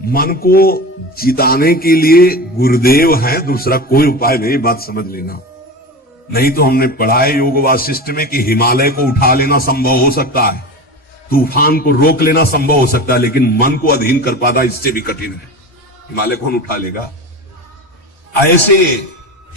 मन को जिताने के लिए गुरुदेव है, दूसरा कोई उपाय नहीं, बात समझ लेना। नहीं तो हमने पढ़ा है योग वासिष्ठ में कि हिमालय को उठा लेना संभव हो सकता है, तूफान को रोक लेना संभव हो सकता है, लेकिन मन को अधीन कर पाना इससे भी कठिन है। हिमालय कौन उठा लेगा? ऐसे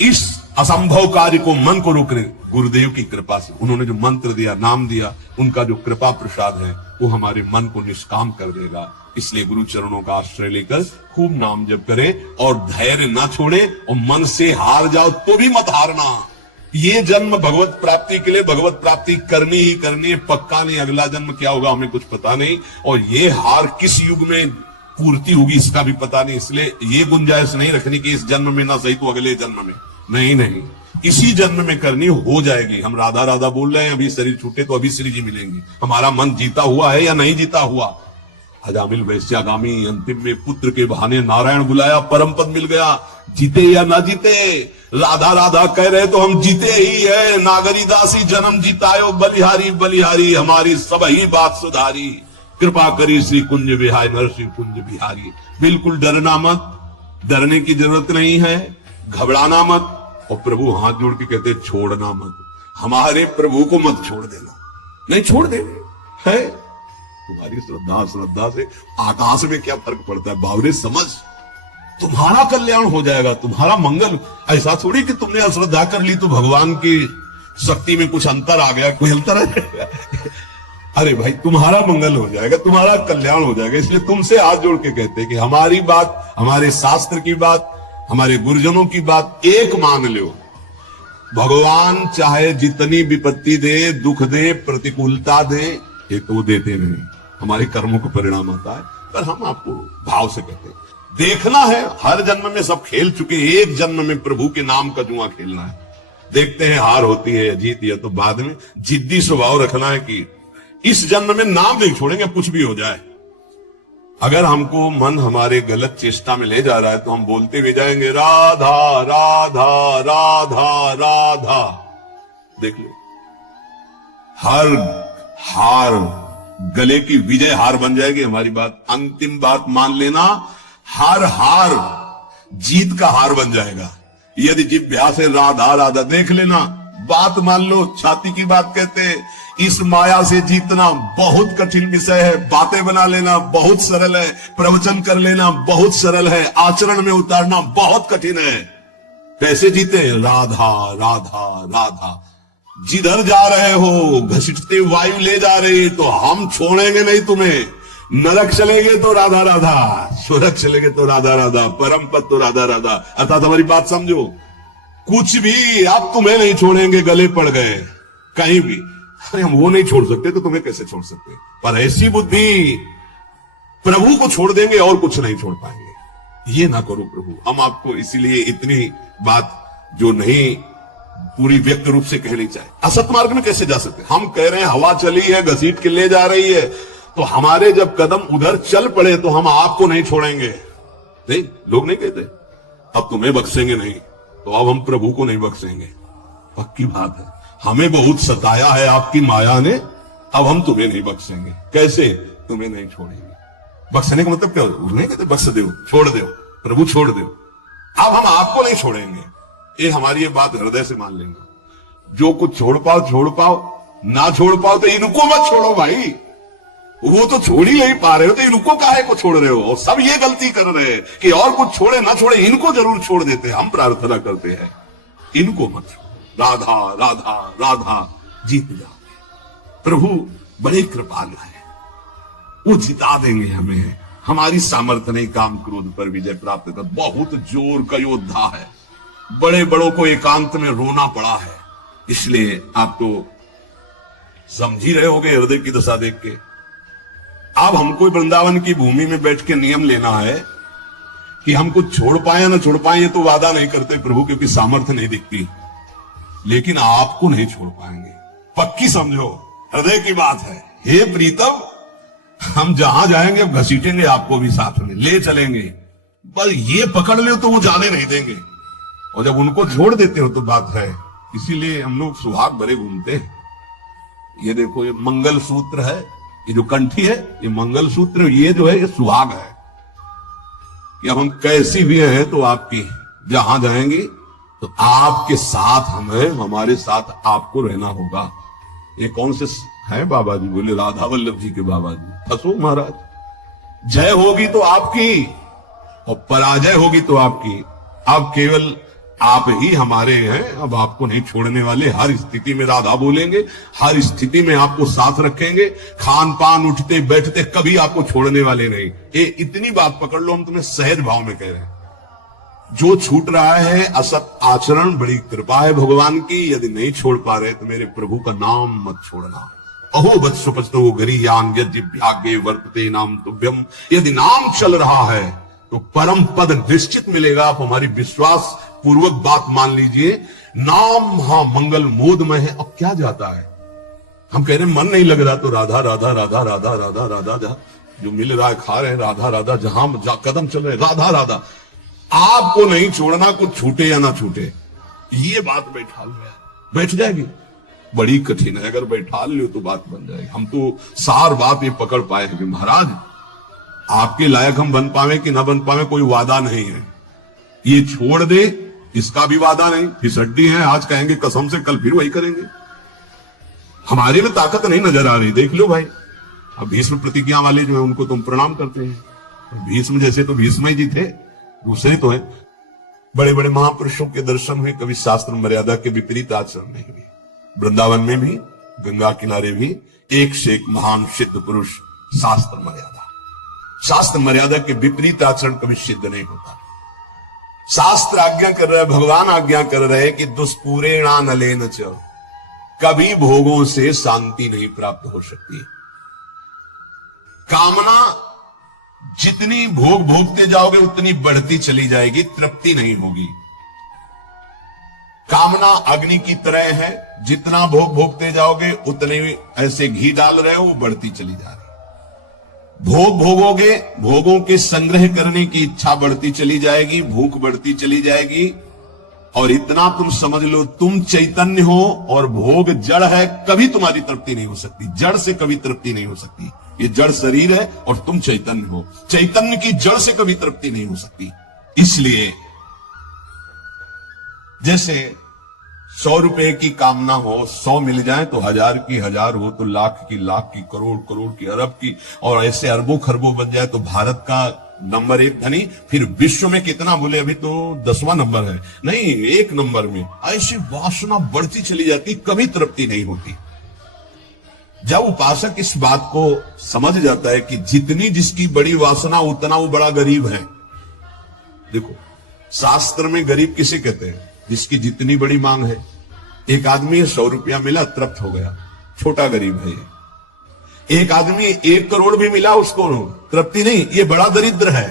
इस असंभव कार्य को मन को रोकने गुरुदेव की कृपा से, उन्होंने जो मंत्र दिया, नाम दिया, उनका जो कृपा प्रसाद है वो हमारे मन को निष्काम कर देगा। इसलिए गुरु चरणों का आश्रय लेकर खूब नाम जप करें और धैर्य ना छोड़े, और मन से हार जाओ तो भी मत हारना। ये जन्म भगवत प्राप्ति के लिए भगवत प्राप्ति करनी ही करनी है, पक्का नहीं अगला जन्म क्या होगा हमें कुछ पता नहीं, और ये हार किस युग में पूर्ति होगी इसका भी पता नहीं। इसलिए ये गुंजाइश नहीं रखनी कि इस जन्म में ना सही तो अगले जन्म में, नहीं नहीं, इसी जन्म में करनी हो जाएगी। हम राधा राधा बोल रहे हैं, अभी शरीर छूटे तो अभी श्री जी मिलेंगे। हमारा मन जीता हुआ है या नहीं जीता हुआ? हजामिल वैश्यागामी अंतिम में पुत्र के बहाने नारायण बुलाया, परम पद मिल गया। जीते या ना जीते, राधा राधा कह रहे तो हम जीते ही है। नागरी दासी जन्म जीतायो, बलिहारी बलिहारी हमारी सब ही बात सुधारी। कृपा करी श्री कुंज विहाय नरसिंह कुंज बिहारी। बिल्कुल डरना मत, डरने की जरूरत नहीं है, घबराना मत, और प्रभु हाथ जोड़ के कहते छोड़ना मत। हमारे प्रभु को मत छोड़ देना, नहीं छोड़ देंगे है। तुम्हारी श्रद्धा से आकाश में क्या फर्क पड़ता है बावरे, समझ, तुम्हारा कल्याण हो जाएगा, तुम्हारा मंगल। ऐसा थोड़ी कि तुमने अश्रद्धा कर ली तो भगवान की शक्ति में कुछ अंतर आ गया, कोई अंतर है? अरे भाई तुम्हारा मंगल हो जाएगा, तुम्हारा कल्याण हो जाएगा। इसलिए तुमसे हाथ जोड़ के कहते हैं कि हमारी बात, हमारे शास्त्र की बात, हमारे गुरुजनों की बात एक मान लो। भगवान चाहे जितनी विपत्ति दे, दुख दे, प्रतिकूलता दे, ये तो वो देते नहीं, हमारे कर्मों को परिणाम आता है। पर हम आपको भाव से कहते हैं, देखना है, हर जन्म में सब खेल चुके, एक जन्म में प्रभु के नाम का जुआ खेलना है। देखते हैं हार होती है जीत, या तो बाद में जिद्दी स्वभाव रखना है कि इस जन्म में नाम नहीं छोड़ेंगे, कुछ भी हो जाए। अगर हमको मन हमारे गलत चेष्टा में ले जा रहा है तो हम बोलते हुए जाएंगे राधा राधा राधा राधा। देख लो, हर हार गले की विजय हार बन जाएगी हमारी बात। अंतिम बात मान लेना, हर हार जीत का हार बन जाएगा। यदि जिभ्या से राधा राधा देख लेना, बात मान लो, छाती की बात कहते। इस माया से जीतना बहुत कठिन विषय है, बातें बना लेना बहुत सरल है, प्रवचन कर लेना बहुत सरल है, आचरण में उतारना बहुत कठिन है। कैसे जीते? राधा राधा राधा। जिधर जा रहे हो घसीटते वायु ले जा रही, तो हम छोड़ेंगे नहीं तुम्हें। नरक चलेंगे तो राधा राधा, स्वर्ग चलेंगे तो राधा राधा, परम पद तो राधा राधा। अर्थात हमारी बात समझो, कुछ भी आप तुम्हें नहीं छोड़ेंगे, गले पड़ गए कहीं भी। अरे हम वो नहीं छोड़ सकते तो तुम्हें कैसे छोड़ सकते? पर ऐसी बुद्धि, प्रभु को छोड़ देंगे और कुछ नहीं छोड़ पाएंगे। ये ना करो प्रभु। हम आपको इसीलिए इतनी बात जो नहीं पूरी व्यक्त रूप से कहनी चाहिए। असत मार्ग में कैसे जा सकते? हम कह रहे हैं हवा चली है, घसीट के ले जा रही है, तो हमारे जब कदम उधर चल पड़े तो हम आपको नहीं छोड़ेंगे। नहीं, लोग नहीं कहते अब तुम्हें बख्शेंगे नहीं, तो अब हम प्रभु को नहीं बख्शेंगे। पक्की बात है, हमें बहुत सताया है आपकी माया ने, अब हम तुम्हें नहीं बख्शेंगे। कैसे? तुम्हें नहीं छोड़ेंगे। बख्शने का मतलब क्या? नहीं कहते बख्श दो, छोड़ दो, प्रभु छोड़ दो। अब हम आपको नहीं छोड़ेंगे, ये हमारी ये बात हृदय से मान लेंगे। जो कुछ छोड़ पाओ, ना छोड़ पाओ तो इनको मत छोड़ो भाई। वो तो छोड़ ही नहीं पा रहे हो तो इनको काहे को छोड़ रहे हो? और सब ये गलती कर रहे हैं कि और कुछ छोड़े ना छोड़े, इनको जरूर छोड़ देते हैं। हम प्रार्थना करते हैं इनको मत छोड़ो। राधा राधा राधा जीत जाओ। प्रभु बड़े कृपालु है, वो जिता देंगे हमें। हमारी सामर्थ्य नहीं काम क्रोध पर विजय प्राप्त कर। बहुत जोर का योद्धा है, बड़े बड़ों को एकांत में रोना पड़ा है। इसलिए आप तो समझ ही रहे होगे हृदय की दशा देख के। अब हमको वृंदावन की भूमि में बैठ के नियम लेना है कि हम कुछ छोड़ पाए ना छोड़ पाए, ये तो वादा नहीं करते प्रभु, क्योंकि सामर्थ्य नहीं दिखती। लेकिन आपको नहीं छोड़ पाएंगे, पक्की समझो, हृदय की बात है। हे प्रीतम, हम जहां जाएंगे अब घसीटेंगे आपको भी साथ में ले चलेंगे, बस ये पकड़ ले तो वो जाने नहीं देंगे। और जब उनको छोड़ देते हो तो बात है। इसीलिए हम लोग सुहाग भरे घूमते हैं। ये देखो, ये मंगल सूत्र है, ये जो कंठी है ये मंगल सूत्र, ये जो है ये सुहाग है। कि अब हम कैसी भी हैं तो आपकी, जहां जाएंगे तो आपके साथ हम हैं, हमारे साथ आपको रहना होगा। ये कौन से हैं बाबा जी? बोले राधा वल्लभ जी के बाबा जी। फंसो महाराज, जय होगी तो आपकी और पराजय होगी तो आपकी। अब केवल आप ही हमारे हैं, अब आपको नहीं छोड़ने वाले। हर स्थिति में राधा बोलेंगे, हर स्थिति में आपको साथ रखेंगे, खान पान उठते बैठते कभी आपको छोड़ने वाले नहीं। ये इतनी बात पकड़ लो, हम तुम्हें सहज भाव में कह रहे हैं। जो छूट रहा है असत आचरण, बड़ी कृपा है भगवान की। यदि नहीं छोड़ पा रहे तो मेरे प्रभु का नाम मत छोड़ना। अहो वत्सुपस्तो गरीयान यज्ञ वर्तते नाम तुभ्यम। यदि नाम चल रहा है तो परम पद निश्चित मिलेगा। आप हमारी विश्वास पूर्वक बात मान लीजिए। नाम महामंगल मोदमय है। अब क्या जाता है? हम कह रहे हैं मन नहीं लग रहा तो राधा राधा राधा राधा राधा राधा, जो मिल रहा है खा रहे हैं, राधा राधा, जहां कदम चल रहे राधा राधा। आपको नहीं छोड़ना, कुछ छूटे या ना छूटे, ये बात बैठा लो, बैठ जाएगी। बड़ी कठिन है, अगर बैठा लो तो बात बन जाएगी। हम तो सार बात ये पकड़ पाए हैं कि महाराज आपके लायक हम बन पावे कि ना बन पावे कोई वादा नहीं है। ये छोड़ दे इसका भी वादा नहीं। फिसड्डी है, आज कहेंगे कसम से, कल फिर वही करेंगे। हमारे में ताकत नहीं नजर आ रही, देख लो भाई। अब भीष्म प्रतिज्ञा वाले जो है उनको तुम प्रणाम करते हैं। भीष्म जैसे तो भीष्म जी थे, दूसरे तो है। बड़े बड़े महापुरुषों के दर्शन हुए, कभी शास्त्र मर्यादा के विपरीत आचरण नहीं हुए। वृंदावन में भी, गंगा किनारे भी एक से एक महान सिद्ध पुरुष। शास्त्र मर्यादा के विपरीत आचरण कभी सिद्ध नहीं होता। शास्त्र आज्ञा कर रहा है, भगवान आज्ञा कर रहे हैं कि दुष्पूरेणा नलेन च, कभी भोगों से शांति नहीं प्राप्त हो सकती। कामना जितनी भोग भोगते जाओगे उतनी बढ़ती चली जाएगी, तृप्ति नहीं होगी। कामना अग्नि की तरह है, जितना भोग भोगते जाओगे उतने ऐसे घी डाल रहे हो, वो बढ़ती चली जा रही। भोग भोगोगे, भोगों के संग्रह करने की इच्छा बढ़ती चली जाएगी, भूख बढ़ती चली जाएगी। और इतना तुम समझ लो, तुम चैतन्य हो और भोग जड़ है, कभी तुम्हारी तृप्ति नहीं हो सकती। जड़ से कभी तृप्ति नहीं हो सकती। ये जड़ शरीर है और तुम चैतन्य हो। चैतन्य की जड़ से कभी तृप्ति नहीं हो सकती। इसलिए जैसे 100 रुपए की कामना हो, 100 मिल जाए तो 1000 की 1000 हो तो लाख की लाख की, करोड़ करोड़ की, अरब की, और ऐसे अरबों खरबों बन जाए तो भारत का नंबर 1 धनी। फिर विश्व में कितना बोले, अभी तो 10वां नंबर है, नहीं 1 नंबर में। ऐसी वासना बढ़ती चली जाती, कभी तृप्ति नहीं होती। जब उपासक इस बात को समझ जाता है कि जितनी जिसकी बड़ी वासना उतना वो बड़ा गरीब है। देखो शास्त्र में गरीब किसे कहते हैं? जिसकी जितनी बड़ी मांग है। एक आदमी 100 रुपया मिला, तृप्त हो गया, छोटा गरीब है ये। एक आदमी 1 करोड़ भी मिला, उसको तृप्ति नहीं, ये बड़ा दरिद्र है,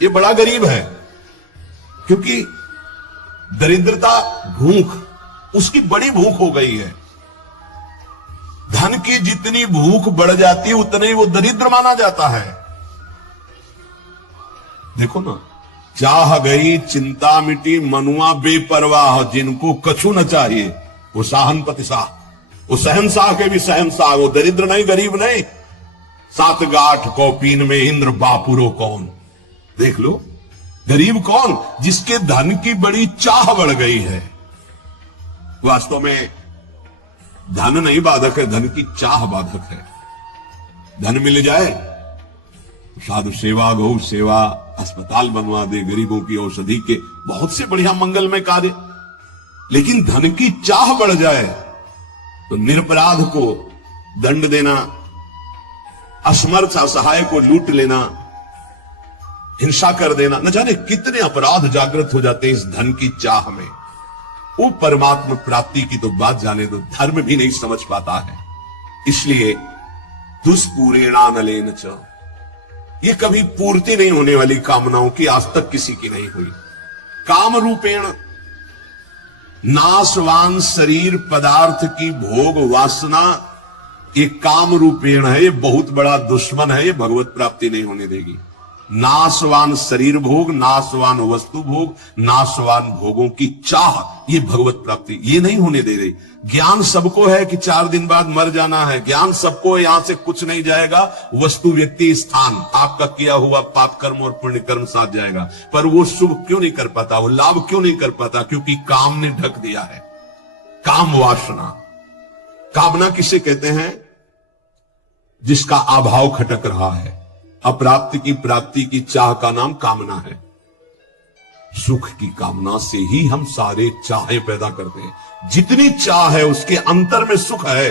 ये बड़ा गरीब है। क्योंकि दरिद्रता भूख, उसकी बड़ी भूख हो गई है। धन की जितनी भूख बढ़ जाती है उतने ही वो दरिद्र माना जाता है। देखो ना, चाह गई चिंता मिटी, मनुआ बेपरवाह, जिनको कछु न चाहिए वो साहनपति शाह, वो शहनशाह के भी शहनशाह। वो दरिद्र नहीं, गरीब नहीं। 7 गांठ कौपीन में इंद्र बापुरो कौन। देख लो, गरीब कौन? जिसके धन की बड़ी चाह बढ़ गई है। वास्तव में धन नहीं बाधक है, धन की चाह बाधक है। धन मिल जाए, साधु सेवा, गौ सेवा, अस्पताल बनवा दे, गरीबों की औषधि के बहुत से बढ़िया मंगलमय कार्य। लेकिन धन की चाह बढ़ जाए तो निरपराध को दंड देना, असमर्थ असहाय को लूट लेना, हिंसा कर देना, न जाने कितने अपराध जागृत हो जाते हैं इस धन की चाह में। वो परमात्मा प्राप्ति की तो बात जाने दो, धर्म भी नहीं समझ पाता है। इसलिए दुष्पूरेणा नलेन च, ये कभी पूर्ति नहीं होने वाली कामनाओं की आज तक किसी की नहीं हुई। काम रूपेण नाशवान शरीर पदार्थ की भोग वासना, ये काम रूपेण है, ये बहुत बड़ा दुश्मन है, ये भगवत प्राप्ति नहीं होने देगी। नाशवान शरीर भोग, नाशवान वस्तु भोग, नाशवान भोगों की चाह, ये भगवत प्राप्ति ये नहीं होने दे रही। ज्ञान सबको है कि 4 दिन बाद मर जाना है, ज्ञान सबको है, यहां से कुछ नहीं जाएगा, वस्तु व्यक्ति स्थान आपका किया हुआ पाप कर्म और पुण्य कर्म साथ जाएगा, पर वो शुभ क्यों नहीं कर पाता, वो लाभ क्यों नहीं कर पाता? क्योंकि काम ने ढक दिया है। काम वासना, कामना किसे कहते हैं? जिसका अभाव खटक रहा है। अप्राप्त की प्राप्ति की चाह का नाम कामना है। सुख की कामना से ही हम सारे चाहे पैदा करते हैं। जितनी चाह है उसके अंतर में सुख है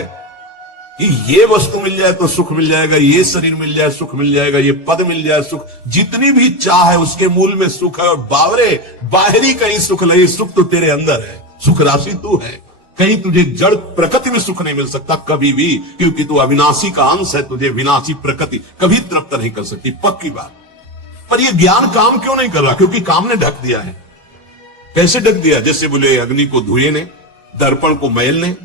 कि ये वस्तु मिल जाए तो सुख मिल जाएगा, ये शरीर मिल जाए सुख मिल जाएगा, ये पद मिल जाए सुख। जितनी भी चाह है उसके मूल में सुख है। और बावरे बाहरी कहीं सुख नहीं, सुख तो तेरे अंदर है, सुख राशि तू है। कहीं तुझे जड़ प्रकृति में सुख नहीं मिल सकता कभी भी, क्योंकि तू अविनाशी का अंश है, तुझे विनाशी प्रकृति कभी तृप्त नहीं कर सकती, पक्की बात। पर यह ज्ञान काम क्यों नहीं कर रहा? क्योंकि काम ने ढक दिया है। कैसे ढक दिया? जैसे बोले अग्नि को धुएं ने, दर्पण को मैल ने,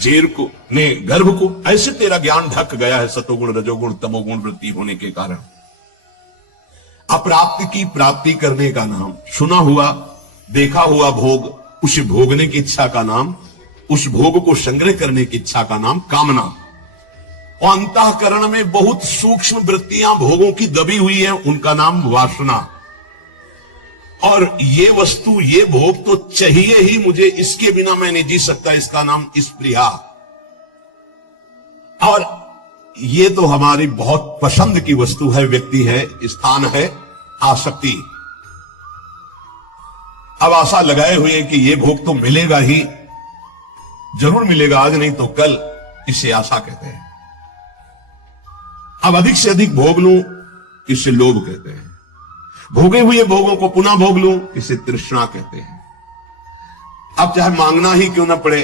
जेर को ने गर्भ को, ऐसे तेरा ज्ञान ढक गया है सतोगुण रजोगुण तमोगुण वृत्ति होने के कारण। अप्राप्त की प्राप्ति करने का नाम, सुना हुआ देखा हुआ भोग, उसे भोगने की इच्छा का नाम, उस भोग को संग्रह करने की इच्छा का नाम कामना। और अंतःकरण में बहुत सूक्ष्म वृत्तियां भोगों की दबी हुई है, उनका नाम वासना। और ये वस्तु ये भोग तो चाहिए ही मुझे, इसके बिना मैं नहीं जी सकता, इसका नाम स्पृहा। और ये तो हमारी बहुत पसंद की वस्तु है, व्यक्ति है, स्थान है, आसक्ति। अब आशा लगाए हुए कि ये भोग तो मिलेगा ही, जरूर मिलेगा, आज नहीं तो कल, इसे आशा कहते हैं। अब अधिक से अधिक भोग लूं, इसे लोभ कहते हैं। भोगे हुए भोगों को पुनः भोग लूं, इसे तृष्णा कहते हैं। अब चाहे मांगना ही क्यों ना पड़े,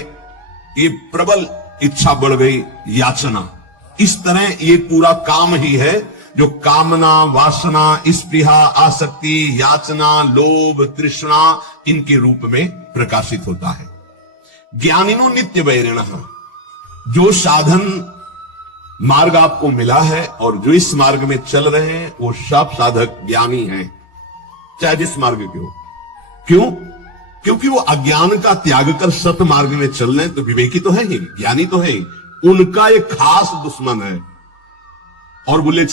ये प्रबल इच्छा बढ़ गई, याचना। इस तरह ये पूरा काम ही है जो कामना, वासना, स्पृहा, आसक्ति, याचना, लोभ, तृष्णा इनके रूप में प्रकाशित होता है। ज्ञानिनो नित्य वैरिणः, जो साधन मार्ग आपको मिला है और जो इस मार्ग में चल रहे हैं वो सब साधक ज्ञानी हैं, चाहे जिस मार्ग के हो। क्यों? क्योंकि वो अज्ञान का त्याग कर सत मार्ग में चल रहे हैं, तो विवेकी तो है ही, ज्ञानी तो है ही। उनका एक खास दुश्मन है। और बोले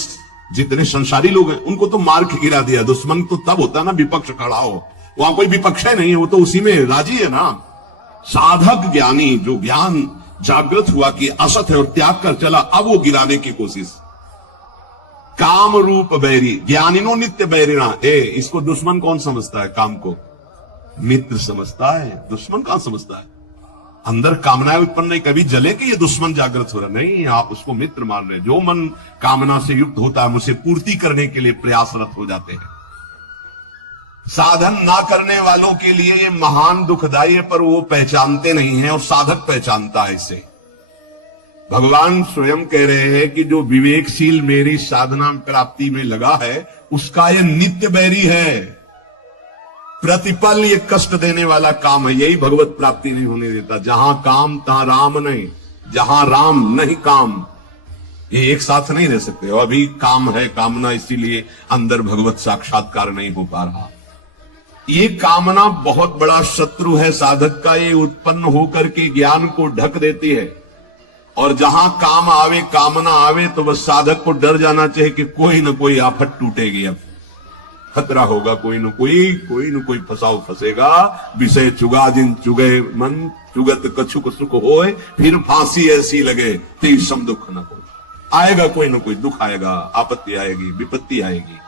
जितने संसारी लोग हैं उनको तो मार के गिरा दिया। दुश्मन तो तब होता है ना विपक्ष खड़ा हो, वहां कोई विपक्ष है नहीं, वो तो उसी में राजी है ना। साधक ज्ञानी, जो ज्ञान जागृत हुआ कि असत है और त्याग कर चला, अब वो गिराने की कोशिश। काम रूप बैरी, ज्ञानिनो नित्य बैरिणा। इसको दुश्मन कौन समझता है? काम को मित्र समझता है, दुश्मन कहां समझता है? अंदर कामनाएं उत्पन्न नहीं, कभी जले कि ये दुश्मन जागृत हो रहा नहीं, आप उसको मित्र मान रहे। जो मन कामना से युक्त होता है उसे पूर्ति करने के लिए प्रयासरत हो जाते हैं। साधन ना करने वालों के लिए ये महान दुखदायी है, पर वो पहचानते नहीं है और साधक पहचानता है इसे। भगवान स्वयं कह रहे हैं कि जो विवेकशील मेरी साधना प्राप्ति में लगा है उसका ये नित्य बैरी है। प्रतिपल ये कष्ट देने वाला काम है, यही भगवत प्राप्ति नहीं होने देता। जहां काम तहां राम नहीं, जहां राम नहीं काम, ये एक साथ नहीं रह सकते। और अभी काम है, कामना, इसीलिए अंदर भगवत साक्षात्कार नहीं हो पा रहा। ये कामना बहुत बड़ा शत्रु है साधक का। ये उत्पन्न होकर के ज्ञान को ढक देती है। और जहां काम आवे, कामना आवे, तो बस साधक को डर जाना चाहिए कि कोई न कोई आफत टूटेगी, अब खतरा होगा, कोई न कोई फसाव फंसेगा। विषय चुगा जिन चुगे मन, चुगत कछुक सुख होए, फिर फांसी ऐसी लगे तेई सम दुख न हो। आएगा कोई न कोई दुख आएगा, आपत्ति आएगी, विपत्ति आएगी।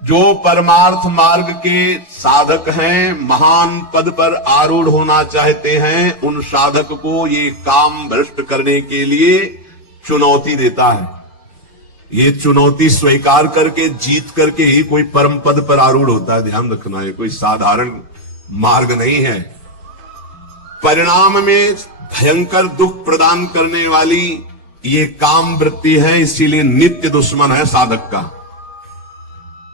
जो परमार्थ मार्ग के साधक हैं, महान पद पर आरूढ़ होना चाहते हैं, उन साधक को ये काम भ्रष्ट करने के लिए चुनौती देता है। ये चुनौती स्वीकार करके, जीत करके ही कोई परम पद पर आरूढ़ होता है। ध्यान रखना, ये कोई साधारण मार्ग नहीं है। परिणाम में भयंकर दुख प्रदान करने वाली ये काम वृत्ति है, इसीलिए नित्य दुश्मन है साधक का।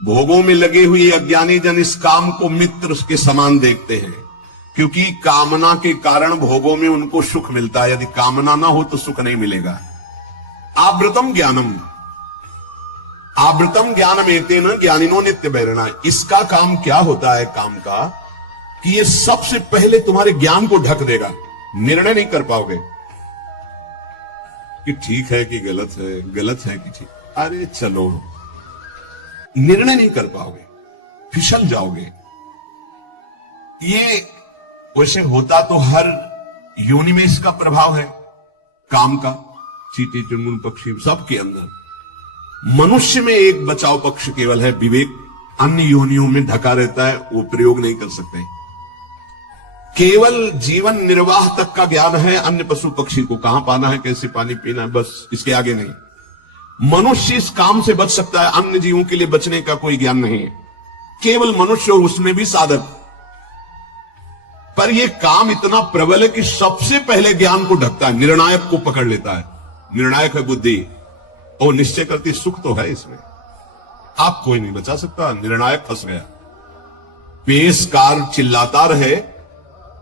भोगों में लगे हुए अज्ञानी जन इस काम को मित्र के समान देखते हैं, क्योंकि कामना के कारण भोगों में उनको सुख मिलता है। यदि कामना ना हो तो सुख नहीं मिलेगा। आवृतम ज्ञानम, आवृतम ज्ञान में तेन ज्ञानिनो नित्य बैरणा। इसका काम क्या होता है? काम का कि ये सबसे पहले तुम्हारे ज्ञान को ढक देगा। निर्णय नहीं कर पाओगे कि ठीक है कि गलत है, गलत है कि ठीक। अरे चलो, निर्णय नहीं कर पाओगे, फिसल जाओगे। ये वैसे होता तो हर योनि में इसका प्रभाव है, काम का। चींटी, चुनमुन, पक्षी सबके अंदर। मनुष्य में एक बचाव पक्ष केवल है, विवेक। अन्य योनियों में ढका रहता है, वो प्रयोग नहीं कर सकते। केवल जीवन निर्वाह तक का ज्ञान है। अन्य पशु पक्षी को कहां पाना है, कैसे पानी पीना है, बस इसके आगे नहीं। मनुष्य इस काम से बच सकता है, अन्य जीवों के लिए बचने का कोई ज्ञान नहीं है। केवल मनुष्य, और उसमें भी साधक। पर यह काम इतना प्रबल है कि सबसे पहले ज्ञान को ढकता है, निर्णायक को पकड़ लेता है। निर्णायक है बुद्धि, और निश्चय करती सुख तो है इसमें। आप कोई नहीं बचा सकता, निर्णायक फंस गया। पेशकार चिल्लाता रहे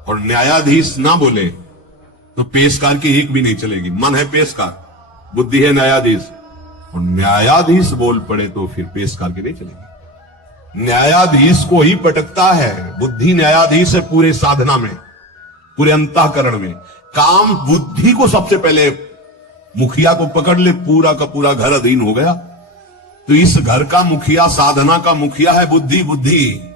और न्यायाधीश ना बोले तो पेशकार की एक भी नहीं चलेगी। मन है पेशकार, बुद्धि है न्यायाधीश, और न्यायाधीश बोल पड़े तो फिर पेशकार की नहीं चलेगी। न्यायाधीश को ही पटकता है, बुद्धि न्यायाधीश है पूरे साधना में, पूरे अंतःकरण में। काम बुद्धि को सबसे पहले, मुखिया को पकड़ ले, पूरा का पूरा घर अधीन हो गया। तो इस घर का मुखिया, साधना का मुखिया है बुद्धि। बुद्धि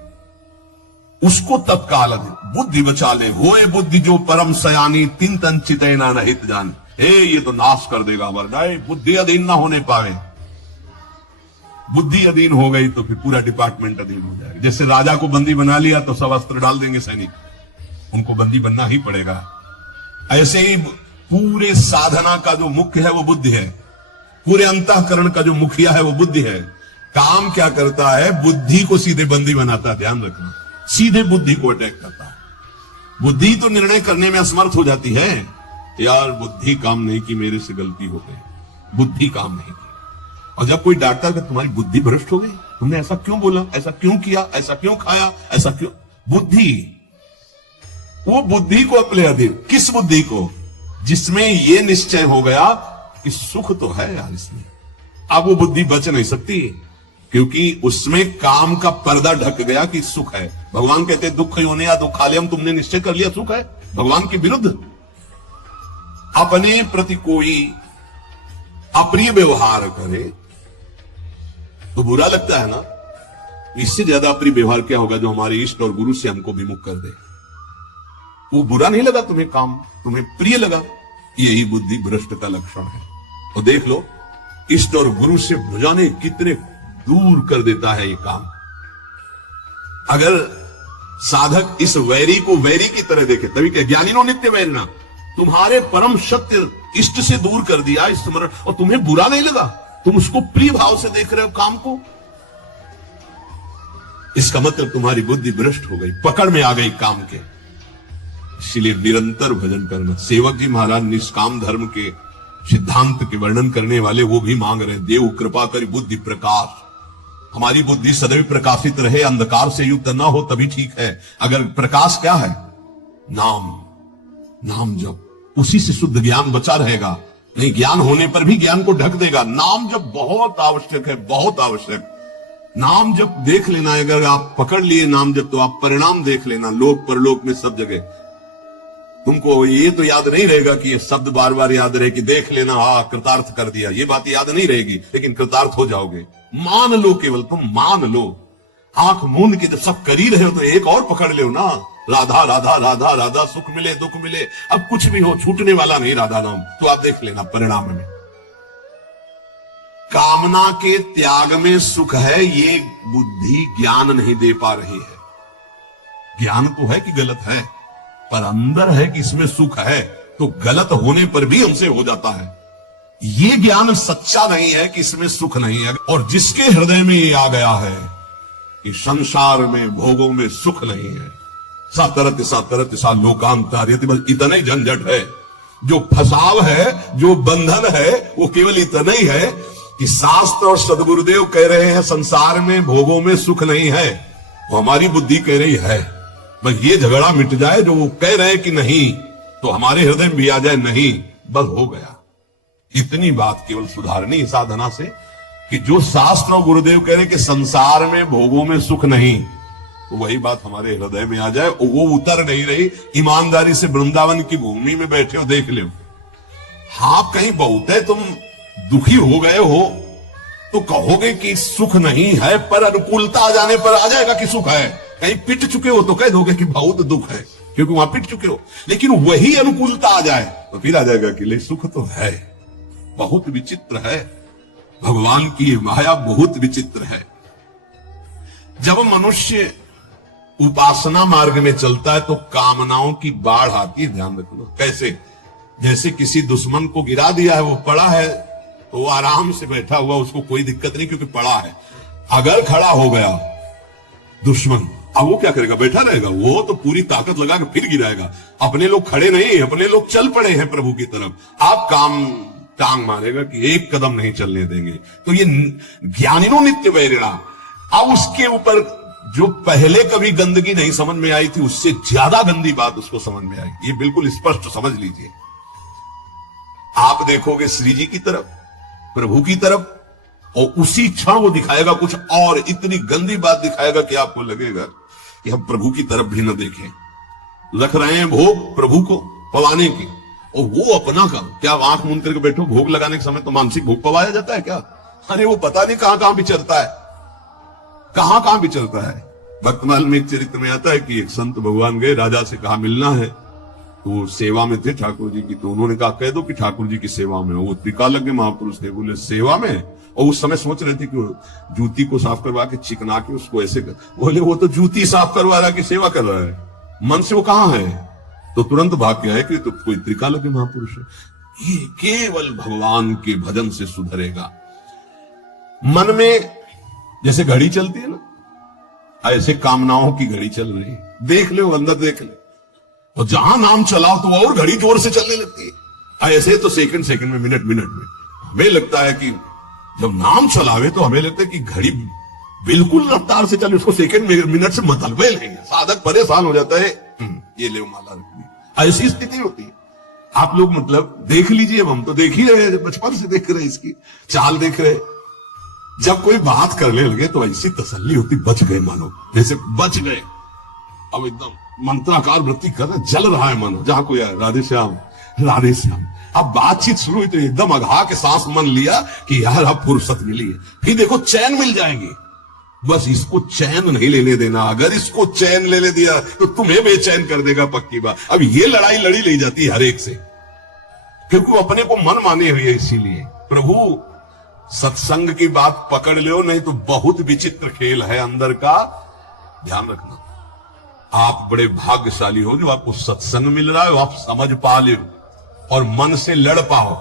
उसको तत्काल बुद्धि बचा ले। होए बुद्धि जो परम सयानी, तीन तन चितैना नहित जान। ये तो नाश कर देगा, वरना बुद्धि अधीन ना होने पावे। बुद्धि अधीन हो गई तो फिर पूरा डिपार्टमेंट अधीन हो जाएगा। जैसे राजा को बंदी बना लिया तो सब अस्त्र डाल देंगे सैनिक, उनको बंदी बनना ही पड़ेगा। ऐसे ही पूरे साधना का जो मुख्य है वो बुद्धि है, पूरे अंतःकरण का जो मुखिया है वो बुद्धि है। काम क्या करता है? बुद्धि को सीधे बंदी बनाता है। ध्यान रखना, सीधे बुद्धि को अटैक करता है। बुद्धि तो निर्णय करने में असमर्थ हो जाती है, यार बुद्धि काम नहीं की, मेरे से गलती हो गई, बुद्धि काम नहीं की। और जब कोई डांटता है कि तुम्हारी बुद्धि भ्रष्ट हो गई, तुमने ऐसा क्यों बोला, ऐसा क्यों किया, ऐसा क्यों खाया, ऐसा क्यों, बुद्धि, वो बुद्धि को अपने अधीन। किस बुद्धि को? जिसमें ये निश्चय हो गया कि सुख तो है यार इसमें। अब वो बुद्धि बच नहीं सकती, क्योंकि उसमें काम का पर्दा ढक गया कि सुख है। भगवान कहते हैं दुख योनि या दुखालयम, तुमने निश्चय कर लिया सुख है, भगवान के विरुद्ध। अपने प्रति कोई अप्रिय व्यवहार करे तो बुरा लगता है ना। इससे ज्यादा अप्रिय व्यवहार क्या होगा जो हमारे इष्ट और गुरु से हमको विमुख कर दे। वो बुरा नहीं लगा तुम्हें, काम तुम्हें प्रिय लगा, यही बुद्धि भ्रष्ट का लक्षण है। तो देख लो, इष्ट और गुरु से भुजाने कितने दूर कर देता है ये काम। अगर साधक इस वैरी को वैरी की तरह देखे, तभी क्या ज्ञानिनो नित्य वैरिणा, तुम्हारे परम सत्य इष्ट से दूर कर दिया स्मरण, और तुम्हें बुरा नहीं लगा, तुम उसको प्रिय भाव से देख रहे हो काम को। इसका मतलब तुम्हारी बुद्धि भ्रष्ट हो गई, पकड़ में आ गई काम के। इसलिए निरंतर भजन करना। सेवक जी महाराज निष्काम धर्म के सिद्धांत के वर्णन करने वाले वो भी मांग रहे हैं, देव कृपा कर बुद्धि प्रकाश, हमारी बुद्धि सदैव प्रकाशित रहे, अंधकार से युक्त ना हो तभी ठीक है। अगर प्रकाश क्या है? नाम, नाम जप, उसी से शुद्ध ज्ञान बचा रहेगा। नहीं, ज्ञान होने पर भी ज्ञान को ढक देगा। नाम जप बहुत आवश्यक है, बहुत आवश्यक। नाम जप देख लेना, अगर आप पकड़ लिए नाम जप तो आप परिणाम देख लेना, लोक परलोक में सब जगह। तुमको ये तो याद नहीं रहेगा कि ये शब्द बार बार याद रहे कि देख लेना, हाँ कृतार्थ कर दिया, ये बात याद नहीं रहेगी, लेकिन कृतार्थ हो जाओगे। मान लो, केवल तुम मान लो। आंख मूंद के जब सब कर ही रहे हो तो एक और पकड़ लो ना, राधा राधा राधा राधा, सुख मिले दुख मिले, अब कुछ भी हो छूटने वाला नहीं राधा नाम। तो आप देख लेना परिणाम में। कामना के त्याग में सुख है, ये बुद्धि ज्ञान नहीं दे पा रही है। ज्ञान तो है कि गलत है, पर अंदर है कि इसमें सुख है, तो गलत होने पर भी हमसे हो जाता है। ये ज्ञान सच्चा नहीं है कि इसमें सुख नहीं है। और जिसके हृदय में ये आ गया है कि संसार में भोगों में सुख नहीं है, सातरत सा लोकांतर, यदि बस इतना ही झंझट है। जो फसाव है, जो बंधन है, वो केवल इतना ही है कि शास्त्र और सदगुरुदेव कह रहे हैं संसार में भोगों में सुख नहीं है, वो हमारी बुद्धि कह रही है। बस ये झगड़ा मिट जाए, जो वो कह रहे हैं कि नहीं, तो हमारे हृदय में भी आ जाए नहीं, बस हो गया। इतनी बात केवल सुधारनी साधना से। कि जो शास्त्र और गुरुदेव कह रहे कि संसार में भोगों में सुख नहीं, तो वही बात हमारे हृदय में आ जाए और वो उतर नहीं रही। ईमानदारी से वृंदावन की भूमि में बैठे हो, देख लो, हाँ कहीं बहुत है तुम दुखी हो गए हो तो कहोगे कि सुख नहीं है, पर अनुकूलता आ जाने पर आ जाएगा कि सुख है। कहीं पिट चुके हो तो कह दोगे कि बहुत दुख है, क्योंकि वहां पिट चुके हो। लेकिन वही अनुकूलता आ जाए तो फिर आ जाएगा कि ले सुख तो है। बहुत विचित्र है, भगवान की माया बहुत विचित्र है। जब मनुष्य उपासना मार्ग में चलता है तो कामनाओं की बाढ़ आती है, ध्यान रखना। कैसे? जैसे किसी दुश्मन को गिरा दिया है, वो पड़ा है तो वो आराम से बैठा हुआ, उसको कोई दिक्कत नहीं क्योंकि पड़ा है। अगर खड़ा हो गया दुश्मन, अब वो क्या करेगा? बैठा रहेगा? वो तो पूरी ताकत लगा के फिर गिराएगा। अपने लोग खड़े नहीं, अपने लोग चल पड़े हैं प्रभु की तरफ। आप टांग मारेगा कि एक कदम नहीं चलने देंगे। तो ये ज्ञानिनो नित्य वैरिणा। अब उसके ऊपर जो पहले कभी गंदगी नहीं समझ में आई थी, उससे ज्यादा गंदी बात उसको समझ में आई। ये बिल्कुल स्पष्ट समझ लीजिए। आप देखोगे श्री जी की तरफ, प्रभु की तरफ, और उसी क्षण वो दिखाएगा कुछ और इतनी गंदी बात दिखाएगा कि आपको लगेगा कि हम प्रभु की तरफ भी न देखें। रख रहे हैं भोग प्रभु को पवाने की, और वो अपना काम। क्या आंख मूंद करके बैठो? भोग लगाने के समय तो मानसिक भोग पवाया जाता है क्या? अरे वो पता नहीं कहां कहां विचरता है, कहां कहां विचरता है। भक्तमाल में एक चरित्र में आता है कि एक संत भगवान गए, राजा से कहा मिलना है, तो सेवा में थे ठाकुर जी की। तो उन्होंने कहा कह दो कि ठाकुर जी की सेवा में हो। वो त्रिकालज्ञ महापुरुष थे, बोले सेवा में? और उस समय सोच रहे थे कि जूती को साफ करवा के चिकना के उसको ऐसे कर। बोले वो तो जूती साफ करवा रहा कि सेवा कर रहा है, मन से वो कहां है? तो तुरंत भाग गया है कि तो कोई त्रिकालज्ञ महापुरुष है। ये केवल भगवान के भजन से सुधरेगा। मन में जैसे घड़ी चलती है ना, ऐसे कामनाओं की घड़ी चल रही है। देख ले, अंदर देख ले, और जहां नाम चलाओ तो और घड़ी जोर से चलने लगती है। ऐसे तो सेकंड सेकंड में, मिनट मिनट में। हमें लगता है कि जब नाम चलावे तो हमें लगता है कि घड़ी बिल्कुल रफ्तार से चले, उसको सेकंड मिनट से मतलबे नहीं है। साधक परेशान हो जाता है, ये ले माला रख दी। ऐसी स्थिति होती है। आप लोग मतलब देख लीजिए, हम तो देख ही रहे, बचपन से देख रहे, इसकी चाल देख रहे। जब कोई बात करने लगे तो ऐसी तसल्ली होती, बच गए मानो, जैसे बच गए। अब एकदम मंत्राकार वृत्ति कर रहे, जल रहा है मानो, जहां कोई आए राधे श्याम राधे श्याम। अब बातचीत शुरू हुई तो एकदम अघा के सांस मन लिया कि यार अब फुर्सत मिली है। फिर देखो चैन मिल जाएगी, बस इसको चैन नहीं लेने देना। अगर इसको चैन लेने दिया तो तुम्हें बेचैन कर देगा, पक्की बात। अब ये लड़ाई लड़ी ले जाती है हर एक से, क्योंकि वो अपने को मन माने हुए है। इसीलिए प्रभु सत्संग की बात पकड़ लो, नहीं तो बहुत विचित्र खेल है अंदर का। ध्यान रखना, आप बड़े भाग्यशाली हो जो आपको सत्संग मिल रहा है, आप समझ पा लो और मन से लड़ पाओ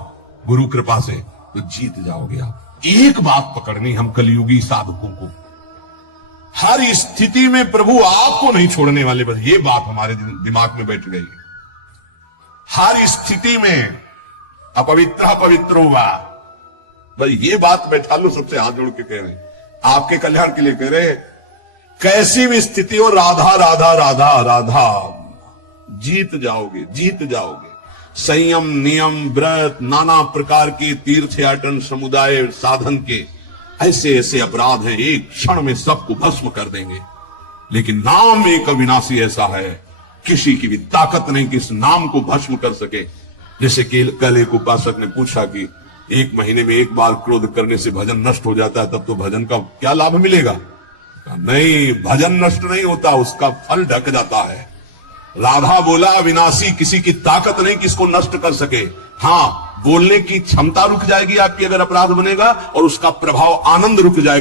गुरु कृपा से, तो जीत जाओगे आप। एक बात पकड़नी हम कलयुगी साधकों को, हर स्थिति में प्रभु आपको नहीं छोड़ने वाले। बस ये बात हमारे दिमाग में बैठ गई। हर स्थिति में अपवित्र पवित्र होगा, बस ये बात बैठा लो। सबसे हाथ जोड़ के कह रहे हैं, आपके कल्याण के लिए कह रहे हैं, कैसी भी स्थिति हो, राधा राधा राधा राधा, जीत जाओगे, जीत जाओगे। संयम, नियम, व्रत, नाना प्रकार के तीर्थयाटन, समुदाय साधन के ऐसे ऐसे अपराध हैं, एक क्षण में सबको भस्म कर देंगे। लेकिन नाम एक अविनाशी ऐसा है, किसी की भी ताकत नहीं कि इस नाम को भस्म कर सके। जैसे कि कल एक उपासक ने पूछा कि एक महीने में एक बार क्रोध करने से भजन नष्ट हो जाता है, तब तो भजन का क्या लाभ मिलेगा? नहीं, भजन नष्ट नहीं होता, उसका फल ढक जाता है। राधा बोला अविनाशी, किसी की ताकत नहीं किसको नष्ट कर सके। हाँ, बोलने की क्षमता रुक जाएगी आपकी अगर अपराध बनेगा, और उसका प्रभाव आनंद रुक जाएगा।